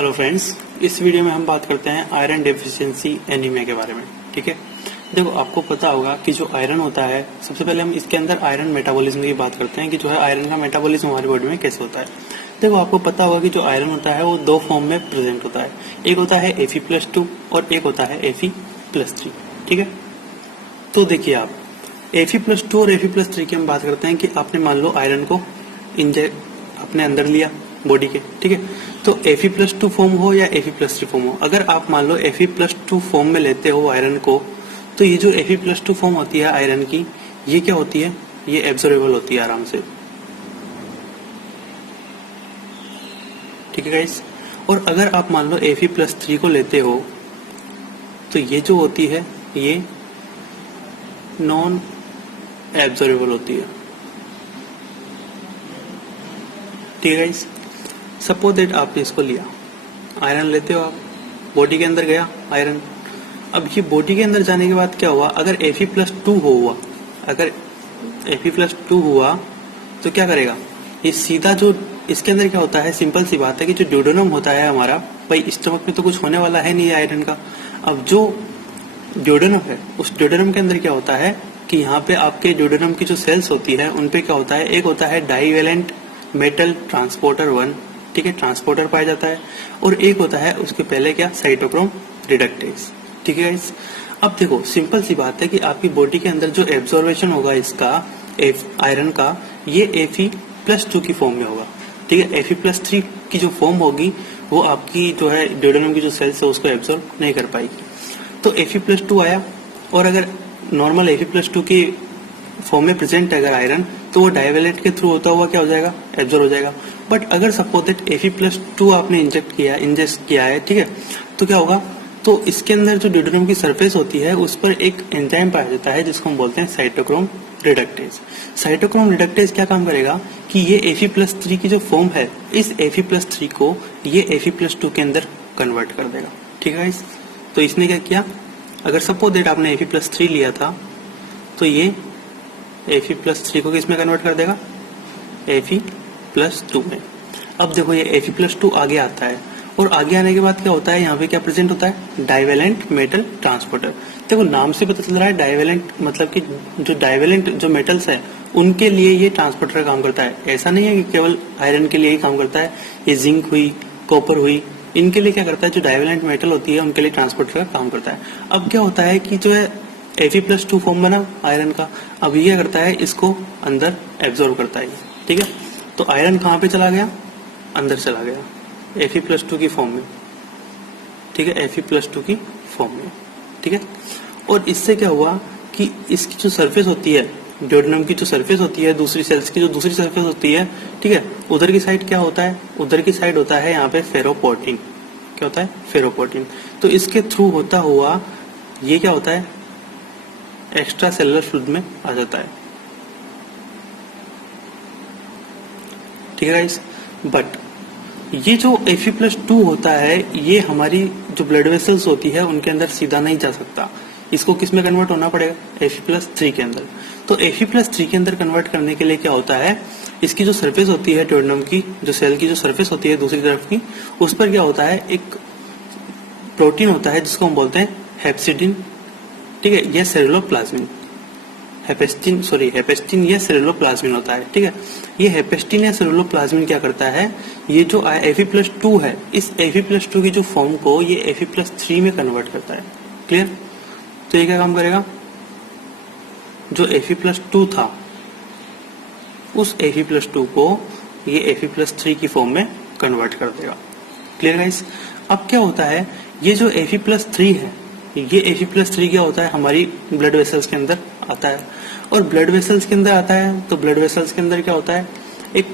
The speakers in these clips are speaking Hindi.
हेलो फ्रेंड्स, इस वीडियो में हम बात करते हैं आयरन डेफिशिएंसी एनीमिया के बारे में। ठीक है, देखो आपको पता होगा कि जो आयरन होता है, सबसे पहले हम इसके अंदर आयरन मेटाबॉलिज्म की बात करते हैं कि जो है आयरन का मेटाबॉलिज्म हमारी बॉडी में कैसे होता है। देखो आपको पता होगा कि जो आयरन होता है वो दो फॉर्म में प्रेजेंट होता है, एक होता है Fe+2 और एक होता है Fe+3। ठीक है, तो देखिए आप Fe+2 और Fe+3 की हम बात करते हैं कि आपने मान लो आयरन को इंजेक्ट अपने अंदर लिया बॉडी के। ठीक है, तो Fe+2 फॉर्म हो या Fe+3 फॉर्म हो, अगर आप मान लो Fe+2 फॉर्म में लेते हो आयरन को, तो ये जो Fe+2 फॉर्म होती है आयरन की, ये क्या होती है, ये एब्जॉर्बेबल होती है आराम से। ठीक है गाइस, और अगर आप मान लो Fe+3 को लेते हो तो ये जो होती है ये नॉन एब्जॉर्बेबल होती है। ठीक है गाइस, सपोज दैट आपने इसको लिया, आयरन लेते हो आप, बॉडी के अंदर गया आयरन। अब ये बॉडी के अंदर जाने के बाद क्या हुआ, अगर Fe+2 हुआ, अगर Fe+2 हुआ तो क्या करेगा, ये सीधा जो इसके अंदर क्या होता है, सिंपल सी बात है कि जो ड्यूडेनम होता है हमारा, भाई स्टमक में तो कुछ होने वाला है नहीं आयरन का। अब जो ड्यूडेनम है, उस ड्यूडेनम के अंदर क्या होता है कि यहाँ पे आपके ड्यूडेनम की जो सेल्स होती है उन पे क्या होता है, एक होता है डाईवेलेंट मेटल ट्रांसपोर्टर 1, ठीक है, ट्रांसपोर्टर पाया जाता है, और एक होता है उसके पहले क्या, साइटोक्रोम रिडक्टेज। ठीक है गाइस, अब देखो सिंपल सी बात है कि आपकी बॉडी के अंदर जो एब्जॉर्वेशन होगा इसका आयरन का, ये Fe+2 की फॉर्म में होगा। ठीक है, Fe+3 की जो फॉर्म होगी वो आपकी जो है ड्यूडेनम की जो सेल्स है उसको एब्जॉर्ब नहीं कर पाएगी। तो Fe+2 आया, और अगर नॉर्मल Fe+2 की फॉर्म में प्रेजेंट है अगर आयरन, तो वो डाईवेलेंट के थ्रू होता हुआ क्या हो जाएगा, एब्जॉर्ब हो जाएगा। बट अगर सपोज दैट Fe+2 आपने इंजेक्ट किया है, ठीक है, तो क्या होगा, तो इसके अंदर जो ड्यूडेनम की सरफेस होती है उस पर एक एंजाइम पाया जाता है जिसको हम बोलते हैं साइटोक्रोम रिडक्टेज। साइटोक्रोम रिडक्टेज क्या काम करेगा कि ये Fe+3 की जो फॉर्म है, इस Fe+3 को ये Fe+2 के अंदर कन्वर्ट कर देगा। ठीक है गाइस, तो इसने क्या किया, अगर सपोज दैट आपने Fe+3 लिया था तो ये Fe+3 को किस में कन्वर्ट कर देगा, Fe+2 में। अब देखो ये Fe+2 आगे आता है, और आगे आने के बाद क्या होता है, यहाँ पे क्या प्रेजेंट होता है, डाईवेलेंट मेटल ट्रांसपोर्टर। देखो नाम से पता चल रहा है डाईवेलेंट मतलब कि जो डाईवेलेंट जो मेटल्स है उनके लिए ये ट्रांसपोर्टर का काम करता है। ऐसा नहीं है कि केवल आयरन के लिए ही काम करता है, ये जिंक हुई, कॉपर हुई, इनके लिए क्या करता है, जो डाईवेलेंट मेटल होती है उनके लिए ट्रांसपोर्टर का काम करता है। अब क्या होता है कि जो है Fe+2 फॉर्म बना आयरन का, अब ये करता है इसको अंदर एब्जॉर्ब करता है। ठीक है, तो आयरन कहाँ पे चला गया, अंदर चला गया Fe+2 की फॉर्म में। ठीक है, Fe+2 की फॉर्म में। ठीक है, और इससे क्या हुआ कि इसकी जो सरफेस होती है, ड्यूडेनम की जो सरफेस होती है, दूसरी सेल्स की जो दूसरी सरफेस होती है, ठीक है, उधर की साइड क्या होता है, उधर की साइड होता है यहाँ पे फेरोपोर्टिन। क्या होता है, फेरोपोर्टिन। तो इसके थ्रू होता हुआ ये क्या होता है, एक्स्ट्रा सेलुलर फ्लूइड में आ जाता है। ठीक है गाइस, बट ये जो Fe+2 होता है ये हमारी जो ब्लड वेसल्स होती है उनके अंदर सीधा नहीं जा सकता, इसको किस में कन्वर्ट होना पड़ेगा, Fe+3 के अंदर। तो Fe+3 के अंदर कन्वर्ट करने के लिए क्या होता है, इसकी जो सरफेस होती है ड्यूडेनम की, जो सेल की जो सरफेस होती है दूसरी तरफ की, उस पर क्या होता है, एक प्रोटीन होता है जिसको हम बोलते हैं हेप्सिडिन। ठीक है, यह सेलुलोप्लाज्मिन, हेपेस्टिन या सेलुलोप्लाज्मिन होता है। ठीक है, ये हेपेस्टिन या सेलुलोप्लाज्मिन क्या करता है, ये जो Fe+2 है, इस Fe+2 की जो फॉर्म को ये Fe+3 में कन्वर्ट करता है। क्लियर, तो ये क्या काम करेगा, जो Fe+2 था उस Fe+2 को ये Fe+3 की फॉर्म में कन्वर्ट कर देगा। क्लियर गाइस, अब क्या होता है, ये जो Fe+3 है, ये Fe+3 क्या होता है, हमारी ब्लड वेसल्स के अंदर आता है, और ब्लड वेसल्स के अंदर आता है तो ब्लड वेसल्स के अंदर क्या होता है, एक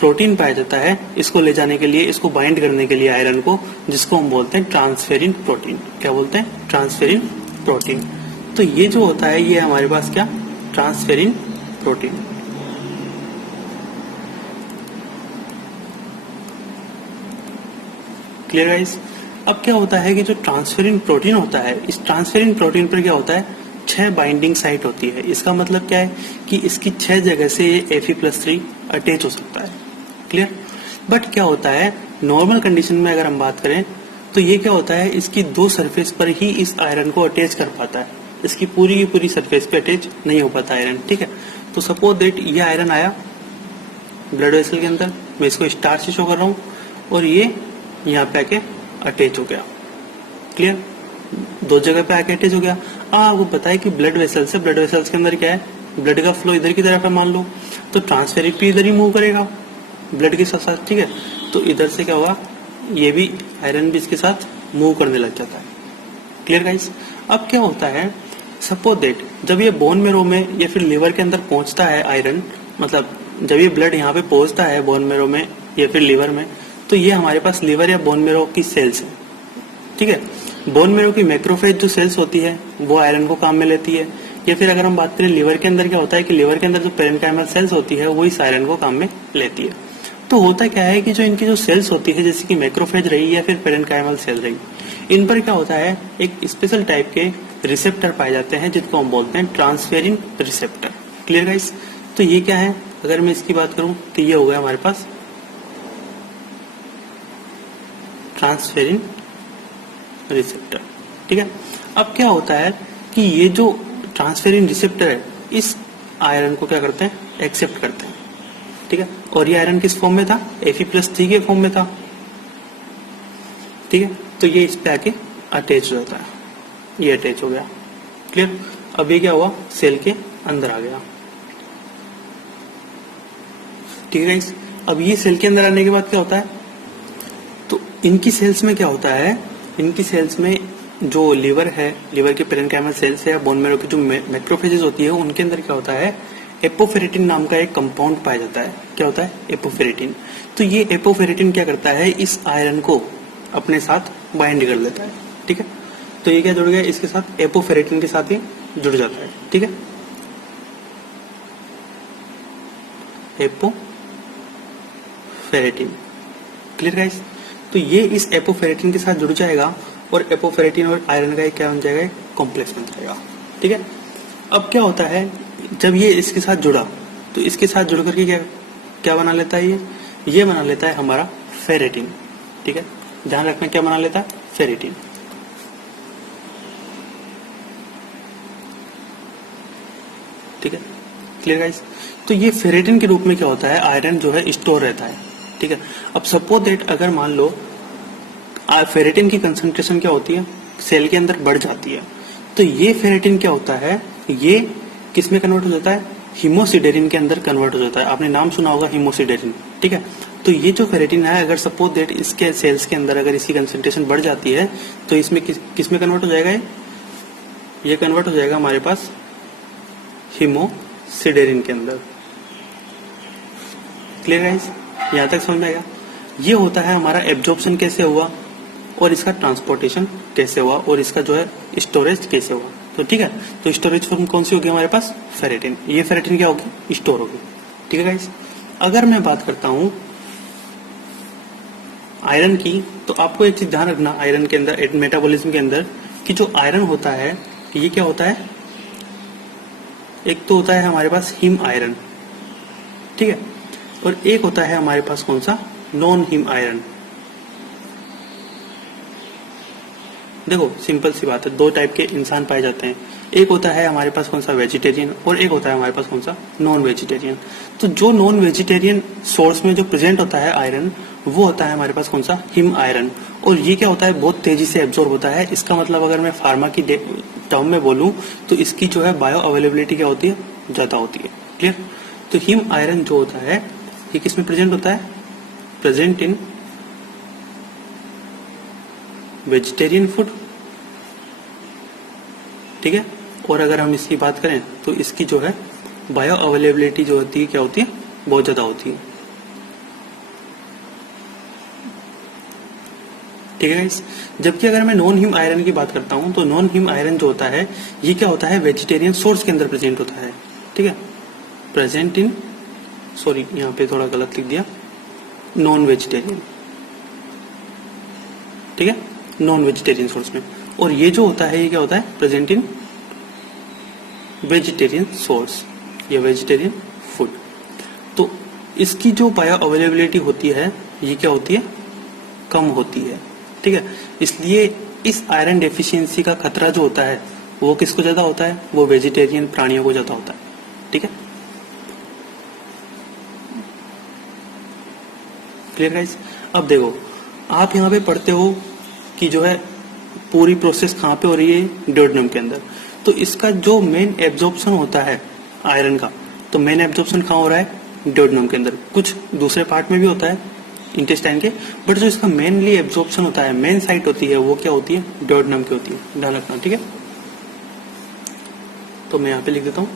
प्रोटीन पाया जाता है इसको ले जाने के लिए, इसको बाइंड करने के लिए आयरन को, जिसको हम बोलते हैं ट्रांसफेरिन प्रोटीन। क्या बोलते हैं, ट्रांसफेरिन प्रोटीन। तो ये जो होता है ये हमारे पास क्या, ट्रांसफेरिन प्रोटीन। क्लियर गाइस, अब क्या होता है कि जो ट्रांसफेरिन प्रोटीन होता है, इस ट्रांसफेरिन प्रोटीन पर क्या होता है, 6 बाइंडिंग साइट होती है। इसका मतलब क्या है कि इसकी 6 जगह से ये Fe+3 अटैच हो सकता है। क्लियर, बट क्या होता है नॉर्मल कंडीशन में अगर हम बात करें तो ये क्या होता है, इसकी दो सरफेस पर ही इस आयरन को अटैच कर पाता है, इसकी पूरी की पूरी सरफेस पे अटैच नहीं हो पाता आयरन। ठीक है, तो सपोज दैट ये आयरन आया ब्लड वेसल के अंदर, मैं इसको स्टार से शो कर रहा हूँ, और ये यहाँ पे आके अटैच हो गया। क्लियर, दो जगह पे आके अटैच हो गया। आपको पता है कि ब्लड वेसल्स है, ब्लड वेसल्स के अंदर क्या है, ब्लड का फ्लो इधर की तरफ है मान लो, तो ट्रांसफेरिक भी इधर ही मूव करेगा ब्लड के साथ साथ। ठीक है, तो इधर से क्या हुआ, ये भी आयरन भी इसके साथ मूव करने लग जाता है। Clear guys. अब क्या होता है, सपोज दैट जब ये बोन मेरो में या फिर लिवर के अंदर पहुंचता है आयरन, मतलब जब ये ब्लड यहाँ पे पहुंचता है बोन मेरो में या फिर लिवर में, तो ये हमारे पास लिवर या बोन मेरो की सेल्स है। ठीक है, बोन मेरो की मैक्रोफेज जो सेल्स होती है वो आयरन को काम में लेती है, या फिर अगर हम बात करें लिवर के अंदर क्या होता है कि लिवर के अंदर जो पेरेन्काइमल सेल्स होती है वो इस आयरन को काम में लेती है। तो होता क्या है कि जो इनकी जो सेल्स होती है, जैसे कि मैक्रोफेज रही या फिर पेरेन्काइमल सेल रही, इन पर क्या होता है, एक स्पेशल टाइप के रिसेप्टर पाए जाते हैं जिनको हम बोलते हैं ट्रांसफेरिन रिसेप्टर। Clear guys. तो ये क्या है, अगर मैं इसकी बात करूं तो ये हो गया हमारे पास ट्रांसफेरिन रिसेप्टर। ठीक है, अब क्या होता है कि ये जो ट्रांसफेरिन रिसेप्टर है इस आयरन को क्या करते हैं, एक्सेप्ट करते हैं। ठीक है, और ये आयरन किस फॉर्म में था, Fe+3 के फॉर्म में था। ठीक है, तो ये इस पे आके अटैच हो जाता है, ये अटैच हो गया। क्लियर, अब ये क्या हुआ, सेल के अंदर आ गया। ठीक है, अब ये सेल के अंदर आने के बाद क्या होता है, तो इनकी सेल्स में क्या होता है, इनकी सेल्स में जो लिवर है, लिवर के पेरेन्काइमल सेल्स है या बोन मेरो की जो मैक्रोफेजेस होती है, उनके अंदर क्या होता है, एपोफेरेटिन नाम का एक कंपाउंड पाया जाता है। क्या होता है, एपोफेरेटिन। तो ये एपोफेरेटिन क्या करता है, इस आयरन को अपने साथ बाइंड कर लेता है। ठीक है, तो ये क्या जुड़ गया, इसके साथ एपोफेरेटिन के साथ ही जुड़ जाता है। ठीक है, एपोफेरेटिन। Clear guys. तो ये इस एपोफेरेटिन के साथ जुड़ जाएगा और एपोफेरेटिन और आयरन का क्या बन जाएगा, कॉम्प्लेक्स बन जाएगा। ठीक है, अब क्या होता है, जब ये इसके साथ जुड़ा तो इसके साथ जुड़ करके क्या क्या बना लेता है, ये बना लेता है हमारा फेरेटिन। ठीक है, ध्यान रखना क्या बना लेता है, फेरेटिन। ठीक है, क्लियर गाइस। तो ये फेरेटिन के रूप में क्या होता है, आयरन जो है स्टोर रहता है। ठीक है, अब सपोज दैट अगर मान लो फेरेटिन की कंसंट्रेशन क्या होती है, सेल के अंदर बढ़ जाती है, तो ये फेरेटिन क्या होता है, ये किस में कन्वर्ट हो जाता है, हीमोसिडेरिन के अंदर कन्वर्ट हो जाता है। आपने नाम सुना होगा हीमोसिडेरिन। ठीक है, तो ये जो फेरेटिन है, अगर सपोज दैट इसके सेल्स के अंदर अगर इसकी कंसंट्रेशन बढ़ जाती है तो इसमें किस में कन्वर्ट हो जाएगा, ये कन्वर्ट हो जाएगा हमारे पास हीमोसिडेरिन के अंदर। क्लियर गाइस, यहाँ तक समझ में आएगा। ये होता है हमारा एब्जॉर्प्शन कैसे हुआ और इसका ट्रांसपोर्टेशन कैसे हुआ और इसका जो है स्टोरेज कैसे हुआ। तो ठीक है, तो स्टोरेज फॉर्म कौन सी होगी हमारे पास, फेरेटिन। ये फेरेटिन क्या होगी, स्टोर होगी। ठीक है गाइस, अगर मैं बात करता हूं आयरन की, तो आपको एक चीज ध्यान रखना आयरन के अंदर, मेटाबॉलिज्म के अंदर, कि जो आयरन होता है ये क्या होता है, एक तो होता है हमारे पास हिम आयरन। ठीक है, और एक होता है हमारे पास कौन सा, नॉन हिम आयरन। देखो सिंपल सी बात है, दो टाइप के इंसान पाए जाते हैं, एक होता है हमारे पास कौन सा, वेजिटेरियन, और एक होता है हमारे पास कौन सा, नॉन वेजिटेरियन। तो जो नॉन वेजिटेरियन सोर्स में जो प्रेजेंट होता है आयरन, वो होता है हमारे पास कौन सा, हिम आयरन। और ये क्या होता है, बहुत तेजी से एब्जॉर्ब होता है। इसका मतलब अगर मैं फार्मा की टर्म में बोलूं तो इसकी जो है बायो अवेलेबिलिटी क्या होती है, ज्यादा होती है। क्लियर, तो हिम आयरन जो होता है ये किस में प्रेजेंट होता है, प्रेजेंट इन वेजिटेरियन फूड। ठीक है, और अगर हम इसकी बात करें तो इसकी जो है बायो अवेलेबिलिटी जो होती है क्या होती है, बहुत ज्यादा होती है। ठीक है गाइस, जबकि अगर मैं नॉन हिम आयरन की बात करता हूं तो नॉन हिम आयरन जो होता है ये क्या होता है, वेजिटेरियन सोर्स के अंदर प्रेजेंट होता है। ठीक है, प्रेजेंट इन, सॉरी यहाँ पे थोड़ा गलत लिख दिया, नॉन वेजिटेरियन। ठीक है, नॉन वेजिटेरियन सोर्स में। और ये जो होता है ये क्या होता है, प्रेजेंट इन वेजिटेरियन सोर्स या वेजिटेरियन फूड। तो इसकी जो बायो अवेलेबिलिटी होती है ये क्या होती है, कम होती है, ठीक है। इसलिए इस आयरन डेफिशिएंसी का खतरा जो होता है वो किसको ज्यादा होता है, वो वेजिटेरियन प्राणियों को ज्यादा होता है, ठीक है। Clear guys. अब देखो, आप यहाँ पे पढ़ते हो कि जो है पूरी प्रोसेस कहाँ पे हो रही है, ड्यूoडेनम के अंदर। तो इसका जो मेन एब्जॉर्प्शन होता है आयरन का, तो मेन एब्जॉर्प्शन कहाँ हो रहा है, ड्यूoडेनम के अंदर। कुछ दूसरे पार्ट में भी होता है इंटेस्टाइन के, बट जो इसका मेनली एब्जॉर्प्शन होता है, मेन साइट होती है, वो क्या होती है, ड्यूoडेनम की होती है। ध्यान रखना, ठीक है। तो मैं यहाँ पे लिख देता हूँ,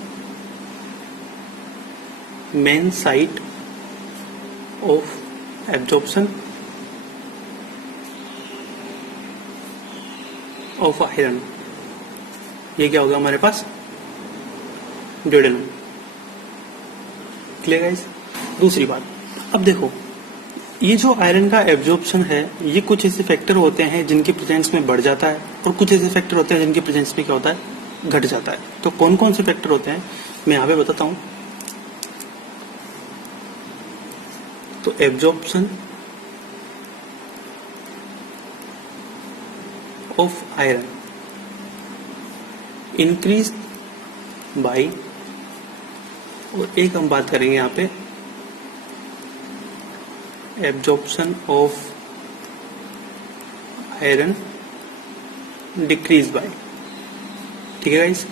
main site of absorption of iron, ये क्या होगा हमारे पास, ड्यूoडेनम। Clear guys. दूसरी बात, अब देखो ये जो आयरन का एब्जॉर्प्शन है, ये कुछ ऐसे फैक्टर होते हैं जिनकी प्रेजेंस में बढ़ जाता है, और कुछ ऐसे फैक्टर होते हैं जिनकी प्रेजेंस में क्या होता है, घट जाता है। तो कौन कौन से फैक्टर होते हैं मैं यहाँ पे बताता हूं। तो absorption of iron increase by, और एक हम बात करेंगे यहाँ पे absorption of iron decrease by, ठीक है गाइस।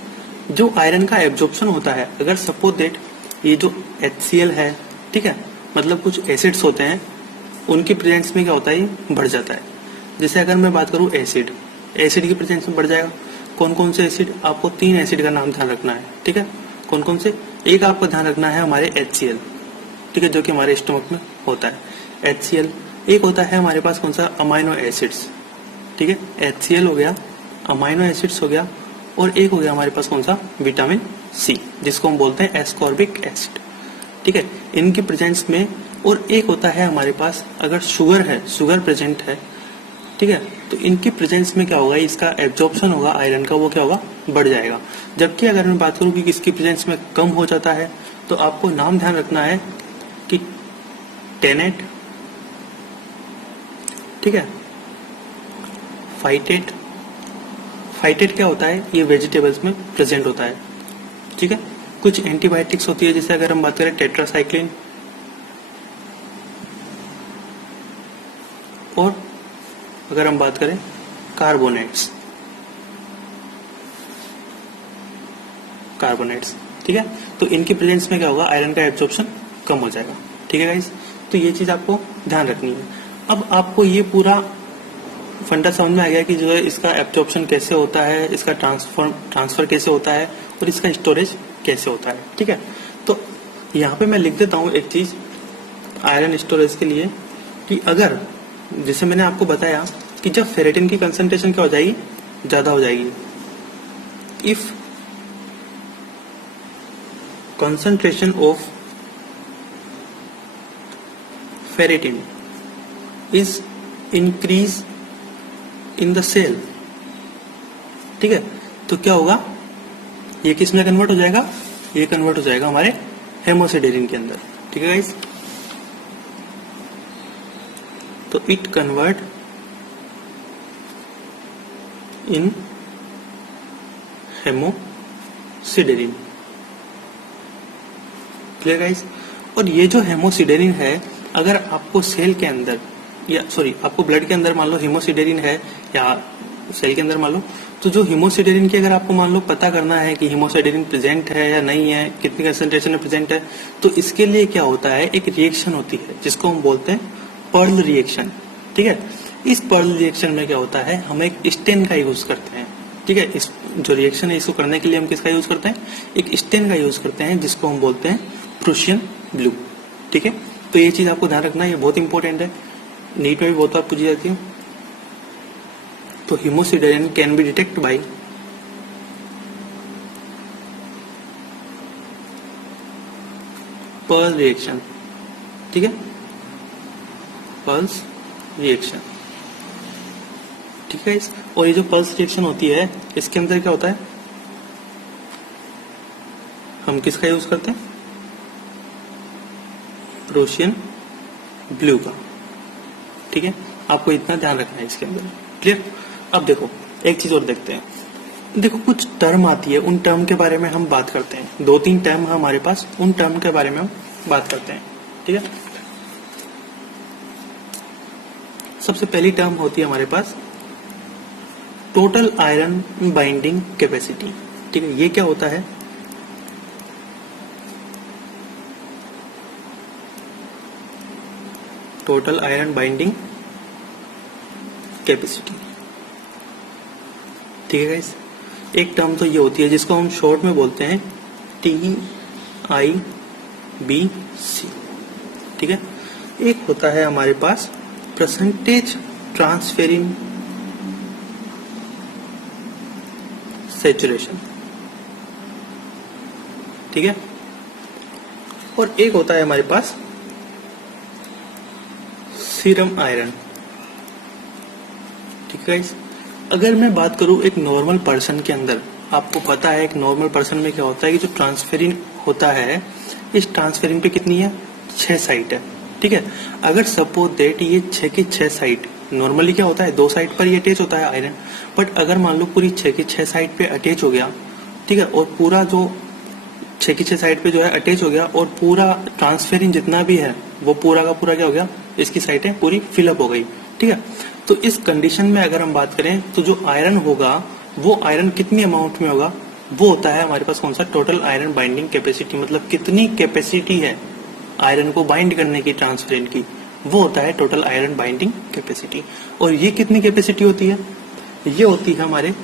जो आयरन का एब्जॉर्प्शन होता है, अगर सपोज दैट ये जो HCl है, ठीक है, मतलब कुछ एसिड्स होते हैं, उनकी प्रेजेंस में क्या होता है, ये बढ़ जाता है। जैसे अगर मैं बात करूं एसिड की प्रेजेंस में बढ़ जाएगा। कौन कौन से एसिड, आपको 3 एसिड का नाम ध्यान रखना है, ठीक है। कौन कौन से, एक आपको ध्यान रखना है हमारे HCl, ठीक है, जो कि हमारे स्टमक में होता है HCl। एक होता है हमारे पास कौन सा, अमाइनो एसिड्स, ठीक है, HCl हो गया, अमाइनो एसिड्स हो गया, और एक हो गया हमारे पास कौन सा, विटामिन C, जिसको हम बोलते हैं एस्कॉर्बिक एसिड, ठीक है, इनकी प्रेजेंस में। और एक होता है हमारे पास अगर शुगर है, शुगर प्रेजेंट है, ठीक है, तो इनकी प्रेजेंस में क्या होगा, इसका एब्जॉर्प्शन होगा आयरन का, वो क्या होगा, बढ़ जाएगा। जबकि अगर मैं बात करूं कि किसकी प्रेजेंस में कम हो जाता है, तो आपको नाम ध्यान रखना है कि टेनेट, ठीक है, फाइटेट। फाइटेट क्या होता है, ये वेजिटेबल्स में प्रेजेंट होता है, ठीक है। कुछ एंटीबायोटिक्स होती है, जैसे अगर हम बात करें टेट्रासाइक्लिन, और अगर हम बात करें कार्बोनेट्स, ठीक है। तो इनकी प्रेजेंस में क्या होगा, आयरन का एब्जॉर्प्शन कम हो जाएगा, ठीक है गाइस। तो ये चीज आपको ध्यान रखनी है। अब आपको ये पूरा फंडा समझ में आ गया कि जो है इसका एब्जॉर्प्शन कैसे होता है, इसका ट्रांसफर कैसे होता है, और इसका स्टोरेज कैसे होता है, ठीक है। तो यहाँ पे मैं लिख देता हूँ एक चीज आयरन स्टोरेज के लिए, कि अगर जैसे मैंने आपको बताया कि जब फेरेटिन की कंसंट्रेशन क्या हो जाएगी, ज्यादा हो जाएगी, if concentration of ferritin is increase in the cell, ठीक है, तो क्या होगा, ये किस में कन्वर्ट हो जाएगा, ये कन्वर्ट हो जाएगा हमारे हेमोसिडेरिन के अंदर, ठीक है गाइस। तो it convert in hemosiderin, clear guys. और ये जो हेमोसिडेरिन है, अगर आपको सेल के अंदर आपको ब्लड के अंदर मान लो हेमोसिडेरिन है, या सेल के अंदर मान लो, तो जो हेमोसिडेरिन की अगर आपको मान लो पता करना है कि हेमोसिडेरिन प्रेजेंट है या नहीं है, कितनी कंसंट्रेशन में प्रेजेंट है, तो इसके लिए क्या होता है, एक रिएक्शन होती है जिसको हम बोलते हैं पर्ल रिएक्शन, ठीक है। इस पर्ल रिएक्शन में क्या होता है, हम एक स्टेन का यूज करते हैं, ठीक है। इस जो रिएक्शन है इसको करने के लिए हम किसका यूज करते हैं, एक स्टेन का यूज करते हैं, जिसको हम बोलते हैं प्रूशियन ब्लू, ठीक है। तो ये चीज आपको ध्यान रखना है, ये बहुत इंपॉर्टेंट है, नीट में भी बहुत बार पूछी जाती है। तो hemosiderin can be detect by Perls reaction, ठीक है, पल्स रिएक्शन, ठीक है। और ये जो पल्स रिएक्शन होती है, इसके अंदर क्या होता है, हम किसका यूज करते हैं, प्रूशियन ब्लू का, ठीक है। आपको इतना ध्यान रखना है इसके अंदर। क्लियर? अब देखो एक चीज और देखते हैं। देखो कुछ टर्म आती है, उन टर्म के बारे में हम बात करते हैं। 2-3 टर्म है हमारे पास, उन टर्म के बारे में हम बात करते हैं। ठीक है, सबसे पहली टर्म होती है हमारे पास टोटल आयरन बाइंडिंग कैपेसिटी। ठीक है, ये क्या होता है? Total iron binding capacity. ठीक है गाइस, एक टर्म तो ये होती है जिसको हम शॉर्ट में बोलते हैं TIBC। ठीक है, एक होता है हमारे पास परसेंटेज ट्रांसफेरिंग सैचुरेशन। ठीक है, और एक होता है हमारे पास सीरम आयरन। ठीक है गाइस, अगर मैं बात करूं एक नॉर्मल पर्सन के अंदर, आपको पता है एक नॉर्मल पर्सन में क्या होता है कि जो ट्रांसफेरिन होता है, इस ट्रांसफेरिन पे कितनी है? 6 साइट है। ठीक है, अगर सपोज दैट ये 6 की 6 साइट, नॉर्मली क्या होता है 2 साइट पर ही अटैच होता है आयरन, बट अगर मान लो पूरी 6 की 6 साइट पे अटैच हो गया, ठीक है, और पूरा जो 6 की 6 साइट पे जो है अटैच हो गया और पूरा ट्रांसफेरिन जितना भी है वो पूरा का पूरा क्या हो गया, इसकी साइटें पूरी फिलअप हो गई। ठीक है, तो इस कंडीशन में अगर हम बात करें तो जो आयरन होगा वो आयरन कितनी अमाउंट में होगा, वो होता है हमारे पास कौन सा? Total iron binding capacity. मतलब कितनी कैपेसिटी है आयरन को बाइंड करने की ट्रांसफेरिन की, वो होता है टोटल आयरन बाइंडिंग कैपेसिटी। और ये कितनी कैपेसिटी होती है? ये होती है हमारे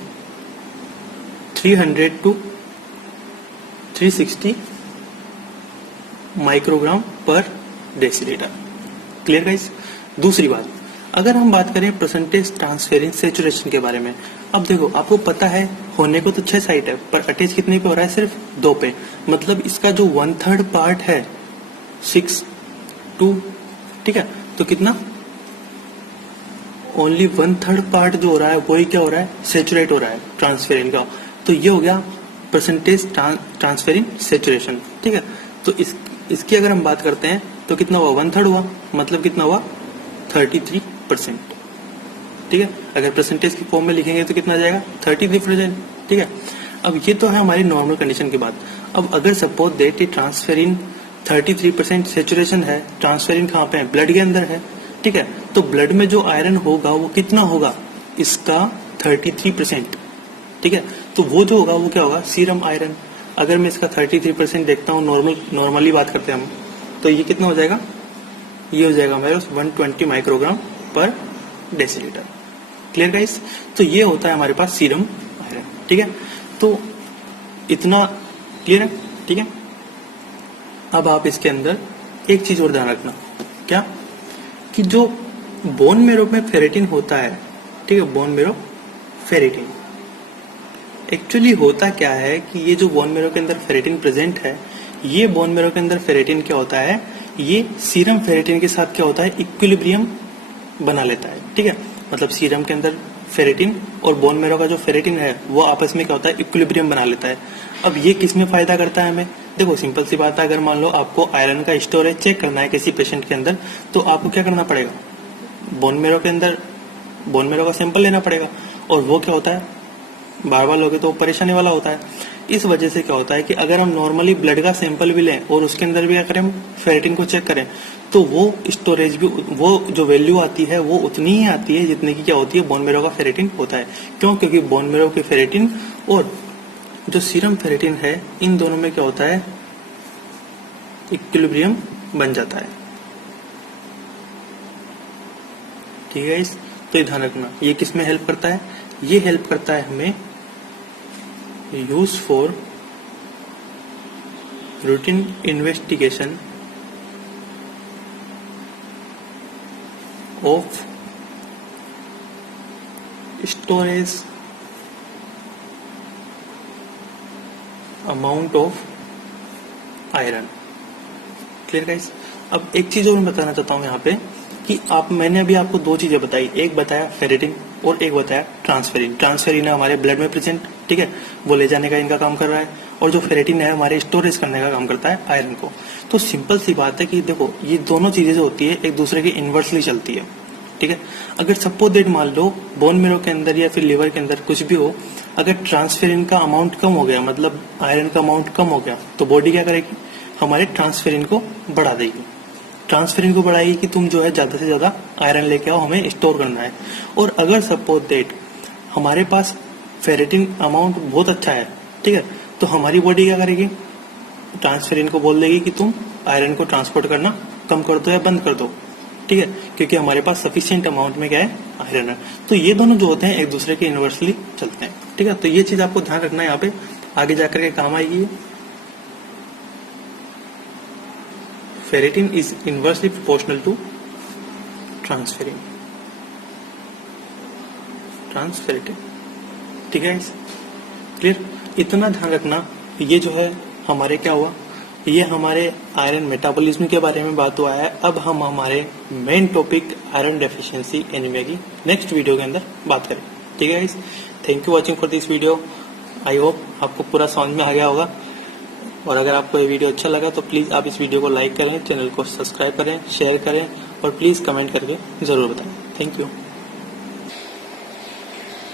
300 to 360 माइक्रोग्राम पर डेसीलीटर। Clear guys? दूसरी बात, अगर हम बात करें परसेंटेज ट्रांसफेरेंस सैचुरेशन के बारे में, अब देखो आपको पता है होने को तो 6 साइट है पर अटैच कितने पे हो रहा है? सिर्फ 2 पे। मतलब इसका जो 1/3 पार्ट है 6:2, ठीक है, तो कितना? ओनली 1/3 पार्ट जो हो रहा है वही क्या हो रहा है? सेचुरेट हो रहा है ट्रांसफेरिन का। तो ये हो गया परसेंटेज ट्रांसफेरिन सैचुरेशन। ठीक है, तो इसकी अगर हम बात करते हैं तो कितना हुआ? 1/3 हुआ, मतलब कितना हुआ? 33%। ठीक है, अगर परसेंटेज की फॉर्म में लिखेंगे तो कितना आ जाएगा? 33%। ठीक है, अब ये तो है हमारी नॉर्मल कंडीशन की बात। अब अगर सपोज दैट ट्रांसफेरिन 33% सेचुरेशन है, ट्रांसफेरिन कहाँ पे है? ब्लड के अंदर है। ठीक है, तो ब्लड में जो आयरन होगा वो कितना होगा? इसका 33%। ठीक है, तो वो जो होगा वो क्या होगा? Serum iron. अगर मैं इसका 33% देखता हूँ, नॉर्मली बात करते हैं हम, तो ये कितना हो जाएगा? ये हो जाएगा हमारे 120 माइक्रोग्राम पर डेसीलीटर। Clear guys? तो ये होता है हमारे पास सीरम आयरन। ठीक है, तो इतना क्लियर है? ठीक है, अब आप इसके अंदर एक चीज और ध्यान रखना, क्या? कि जो बोन मेरो में फेरेटिन होता है, ठीक है, बोन मेरो फेरेटिन एक्चुअली होता क्या है कि ये जो बोन मेरो के अंदर फेरेटिन प्रेजेंट है, ये बोन मेरो के अंदर फेरेटिन क्या होता है? ये सीरम फेरेटिन के साथ क्या होता है? इक्विलिब्रियम बना लेता है। ठीक है, मतलब सीरम के अंदर फेरेटिन और बोन मेरो का जो फेरेटिन है वो आपस में क्या होता है? इक्विलिब्रियम बना लेता है। अब ये किस में फायदा करता है हमें? देखो सिंपल सी बात है, अगर मान लो आपको आयरन का स्टोरेज चेक करना है किसी पेशेंट के अंदर, तो आपको क्या करना पड़ेगा? बोन मेरो के अंदर बोन मेरो का सैंपल लेना पड़ेगा, और वो क्या होता है? बार बार लोगे तो परेशानी वाला होता है। इस वजह से क्या होता है कि अगर हम नॉर्मली ब्लड का सैंपल भी लें और उसके अंदर भी क्या करें? फेरेटिन को चेक करें, तो वो स्टोरेज भी, वो जो वैल्यू आती है वो उतनी ही आती है जितने की क्या होती है? बोन मेरो का फेरेटिन होता है। क्यों? क्योंकि बोन मेरो के फेरेटिन और जो सीरम फेरेटिन है, इन दोनों में क्या होता है? इक्विलिब्रियम बन जाता है। ठीक है इस, तो ये ध्यान रखना। ये किस में हेल्प करता है? ये हेल्प करता है हमें use for routine investigation of storage amount of iron. Clear guys? अब एक चीज और मैं बताना चाहता हूं यहाँ पे कि मैंने अभी आपको 2 चीजें बताई, एक बताया फेरेटिन और एक बताया ट्रांसफेरिन। ट्रांसफेरिन है हमारे ब्लड में प्रेजेंट, ठीक है, वो ले जाने का इनका काम कर रहा है, और जो फेरेटिन है हमारे स्टोरेज करने का काम करता है आयरन को। तो सिंपल सी बात है कि देखो ये दोनों चीजें जो होती है एक दूसरे के इनवर्सली चलती है। ठीक है। अगर सपोज दैट मान लो बोन मेरो के अंदर या फिर लिवर के अंदर कुछ भी हो, अगर ट्रांसफेरिन का अमाउंट कम हो गया, मतलब आयरन का अमाउंट कम हो गया, तो बॉडी क्या करेगी, हमारे ट्रांसफेरिन को बढ़ा देगी। ट्रांसफेरिन को बढ़ाएगी कि तुम जो है ज्यादा से ज्यादा आयरन लेके आओ, हमें स्टोर करना है। और अगर सपोज दैट हमारे पास फेरेटिन अमाउंट बहुत अच्छा है, ठीक है, तो हमारी बॉडी क्या करेगी, ट्रांसफेरिन को बोल देगी कि तुम आयरन को ट्रांसपोर्ट करना कम कर दो या बंद कर दो, ठीक है, क्योंकि हमारे पास सफिशिएंट अमाउंट में क्या है, आयरन है। तो ये दोनों जो होते हैं एक दूसरे के इनवर्सली चलते हैं, ठीक है। तो ये चीज आपको ध्यान रखना है, यहाँ पे आगे जाकर के काम आएगी। Ferritin is inversely proportional to transferrin, ठीक है, क्लियर। इतना ध्यान रखना। ये जो है हमारे क्या हुआ, ये हमारे आयरन मेटाबॉलिज्म के बारे में बात हुआ है। अब हम हमारे main topic iron deficiency anaemia की नेक्स्ट वीडियो के अंदर बात करें, ठीक है guys. Thank you watching for this video. I hope आपको पूरा समझ में आ गया होगा, और अगर आपको ये वीडियो अच्छा लगा तो प्लीज आप इस वीडियो को लाइक करें, चैनल को सब्सक्राइब करें, शेयर करें और प्लीज कमेंट करके जरूर बताएं। Thank you.